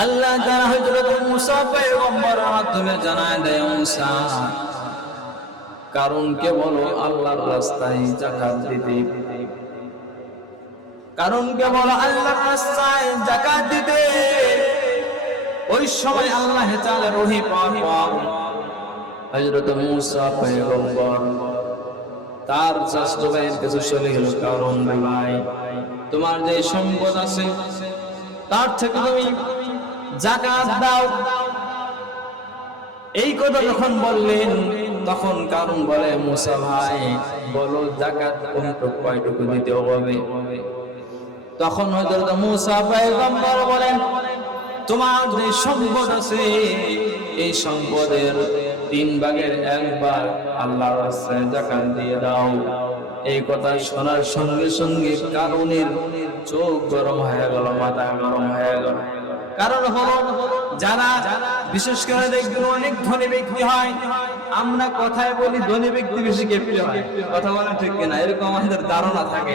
আল্লাহ তাআলা হযরত মুসা পয়গম্বরের মাধ্যমে জানায় দেয়, মুসা কারণকে বলো আল্লাহর রাস্তায় যাকাত দিতে, কারণকে বলো আল্লাহর রাস্তায় যাকাত দিতে। ওই সময় আল্লাহ তাআলা রূহি পাক হযরত মুসা পয়গম্বর তার চাচা ভাইয়ের কাছে চলে গেল। কারণ ভাই, তোমার যে সম্পদ আছে তার থেকে তুমি যাকাত দাও। এই কথা যখন বললেন তখন কারণ বলে, মুসা ভাই বলো যাকাত কয়টুকু দিতে হবে। তখন হযরত মুসা পয়গম্বর বলেন, তোমার যে সম্পদ আছে এই সম্পদের 3 ভাগের 1 ভাগ আল্লাহর রাস্তায় যাকাত দিয়ে দাও। এই কথা শোনার সঙ্গে সঙ্গে কারণের চোখ গরম হয়ে গেল, মাথা গরম হয়ে গেল। কারণ হলো যারা বিশেষ করে দেখবেন অনেক ধনী ব্যক্তি হয়, আমরা কথায় বলি ধনী ব্যক্তি বেশি গেফট হয়, কথা বলেন ঠিক কিনা? এরকম আমাদের ধারণা থাকে।